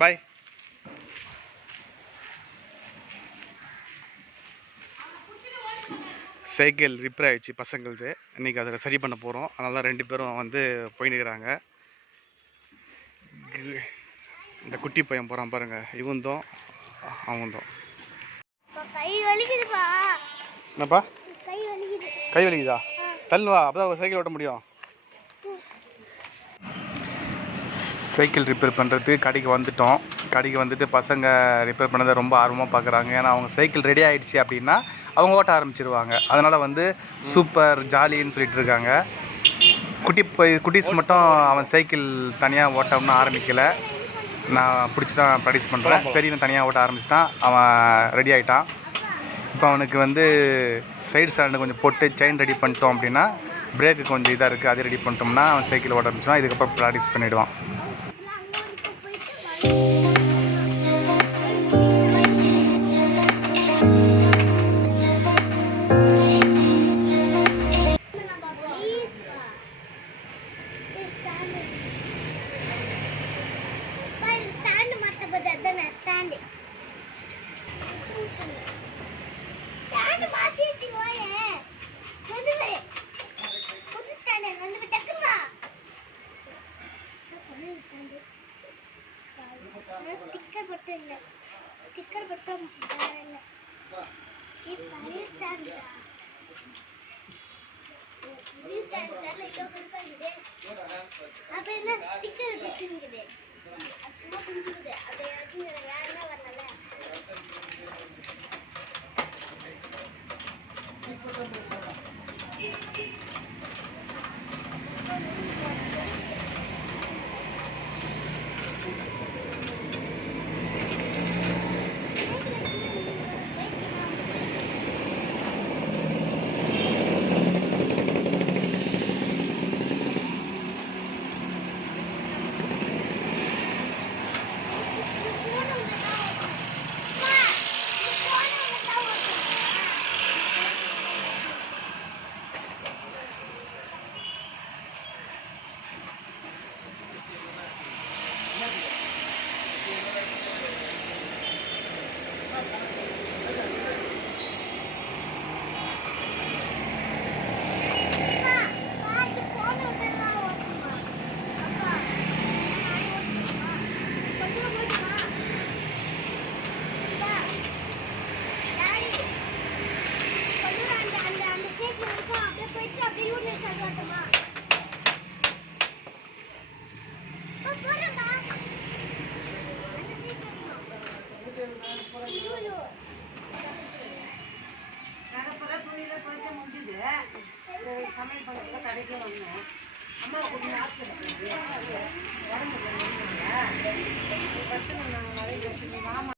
பாய். Cycle repair ஆகிடுச்சு பசங்களுது. இன்றைக்கி அதில் சரி பண்ண போகிறோம். அதனால தான் 2 பேரும் வந்து போயின்னுக்கிறாங்க. இந்த குட்டி பையன் போகிறான் பாருங்கள். இவன்தான் அவன்தான். என்னப்பா கை வலிக்குதா? தள்ளுவா, அப்போ தான் சைக்கிள் ஓட்ட முடியும். சைக்கிள் ரிப்பேர் பண்ணுறதுக்கு கடைக்கு வந்துட்டோம். கடைக்கு வந்துட்டு பசங்க ரிப்பேர் பண்ணதை ரொம்ப ஆர்வமாக பார்க்குறாங்க. ஏன்னா அவங்க சைக்கிள் ரெடி ஆகிடுச்சு அப்படின்னா அவங்க ஓட்ட ஆரம்பிச்சிருவாங்க. அதனால் வந்து சூப்பர் ஜாலின்னு சொல்லிட்டு இருக்காங்க. குட்டீஸ் மட்டும் அவன் சைக்கிள் தனியாக ஓட்டணும்னு ஆரம்பிக்கலை. நான் பிடிச்சி தான் ப்ராக்டிஸ் பண்ணுறேன். பெரியவன் தனியாக ஓட்ட ஆரம்பிச்சிட்டான். அவன் ரெடி ஆகிட்டான். இப்போ அவனுக்கு வந்து சைடு ஸ்டாண்டு கொஞ்சம் போட்டு செயின் ரெடி பண்ணிட்டோம் அப்படின்னா, பிரேக்கு கொஞ்சம் இதாக இருக்குது, அதை ரெடி பண்ணிட்டோம்னா அவன் சைக்கிள் ஓட்ட ஆரம்பிச்சிடுவான். இதுக்கப்புறம் ப்ராக்டிஸ் பண்ணிவிடுவான். ஸ்டிக்கர் பட்டம் அப்ப என்ன ஸ்டிக்கர் பட்டுங்குது. சும்மா குஞ்சுக்குது. அதை வேற என்ன வரல. சமையல் பண்ணுறதுல கடைக்கே வந்தோம். அம்மா கொஞ்சம் ஹாஸ்பிட்டல் உடம்பு